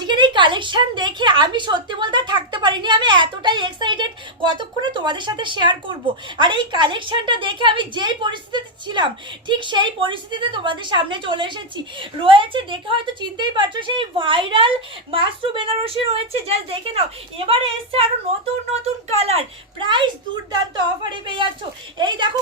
আজকের এই কালেকশন দেখে আমি সত্যি বলতে থাকতে পারিনি। আমি এতটাই এক্সাইটেড কতক্ষণে তোমাদের সাথে শেয়ার করব। আর এই কালেকশনটা দেখে আমি যেই পরিস্থিতিতে ছিলাম ঠিক সেই পরিস্থিতিতে তোমাদের সামনে চলে এসেছি। রয়েছে দেখে হয়তো চিনতেই পারছো সেই ভাইরাল মাশরু বেনারসি রয়েছে, জাস্ট দেখে নাও। এবারে এসছে আরো নতুন নতুন কালার, প্রাইস দুর্দান্ত অফারে পেয়ে যাচ্ছ। এই দেখো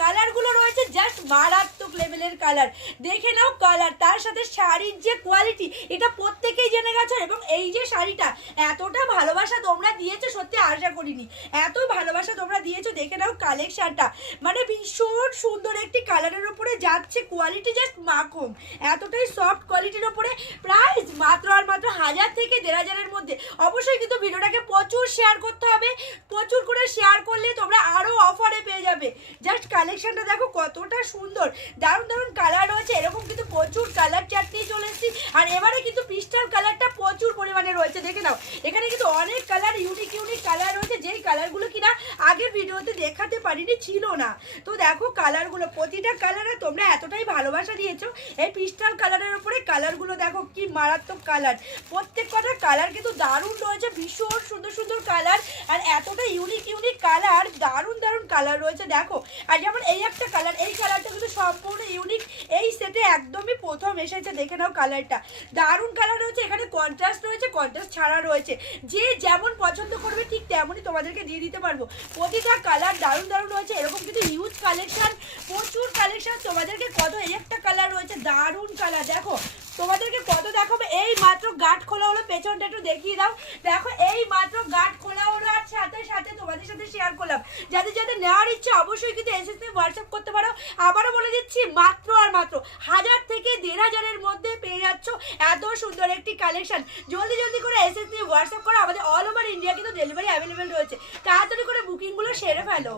কালারগুলো রয়েছে জাস্ট মারাত্মক লেভেলের কালার। দেখে নাও কালার, তার সাথে শাড়ির যে কোয়ালিটি এটা প্রত্যেকেই জেনে গেছো। এবং এই যে শাড়িটা এতটা ভালোবাসা তোমরা দিয়েছো সত্যি আশা করিনি, এত ভালোবাসা তোমরা দিয়েছো। দেখে নাও কালেকশনটা, মানে ভীষণ সুন্দর একটি কালারের উপরে যাচ্ছে, কোয়ালিটি জাস্ট মাখন, এতটাই সফট কোয়ালিটির উপরে। প্রাইস মাত্র আর মাত্র 1000 থেকে 1500-এর মধ্যে। অবশ্যই কিন্তু ভিডিওটাকে প্রচুর শেয়ার করতে হবে, প্রচুর করে শেয়ার করলে তোমরা আরো অফারে পেয়ে যাবে। জাস্ট কালেকশনটা দেখো কতটা সুন্দর, দারুণ দারুণ কালার রয়েছে। এরকম কিন্তু প্রচুর কালার চার্ট নিয়ে চলে এসেছি। আর এবারে কিন্তু পিস্টাল কালারটা প্রচুর পরিমাণে রয়েছে, দেখে নাও। এখানে কিন্তু অনেক কালার, ইউনিক কালার রয়েছে, যেই কালারগুলো কিনা আগের ভিডিওতে দেখাতে পারিনি, ছিল না। তো দেখো কালারগুলো, প্রতিটা কালারে তোমরা এতটাই ভালোবাসা দিয়েছো। এই পিস্টাল কালারের উপরে কালারগুলো দেখো কি মারাত্মক কালার, প্রত্যেক কটা কালার কিন্তু দারুণ রয়েছে, ভীষণ সুন্দর সুন্দর কালার। আর এতটা ইউনিক কালার, দারুণ দারুণ কালার রয়েছে দেখো। আর যেমন এই একটা কালার, এই কালারটা কিন্তু সম্পূর্ণ ইউনিক, এই সেটে একদমই প্রথম এসেছে। দেখে নাও কালারটা, দারুণ কালার রয়েছে। এখানে কন্ট্রাস্ট রয়েছে, কন্ট্রাস্ট ছাড়া রয়েছে, যে যেমন পছন্দ করবে ঠিক তেমনই তোমাদেরকে দিয়ে দিতে পারবো। প্রতিটা কালার দারুণ দারুণ রয়েছে। এরকম কিন্তু হিউজ কালেকশন, প্রচুর কালেকশন তোমাদেরকে। কত এই একটা কালার রয়েছে, দারুণ কালার দেখো। তোমাদেরকে কত দেখাবো, এই মাত্র গার্ড খোলা হলো, পেছনটা একটু দেখিয়ে দাও। দেখো এই মাত্র গার্ড খোলা হলো, আর সাথে সাথে তোমাদের সাথে শেয়ার করলাম। যাদের যাদের নেওয়ার ইচ্ছা অবশ্যই কিন্তু এসএসএ হোয়াটসঅ্যাপ করতে পারো। আবারও বলে দিচ্ছি মাত্র আর মাত্র 1000 থেকে 1500-এর মধ্যে পেয়ে যাচ্ছ এত সুন্দর একটি কালেকশন। জলদি জলদি করে এসএসএ হোয়াটসঅ্যাপ করো, আমাদের অল ওভার ইন্ডিয়া কিন্তু ডেলিভারি অ্যাভেলেবেল রয়েছে। তাড়াতাড়ি করে বুকিংগুলো সেরে ফেলো।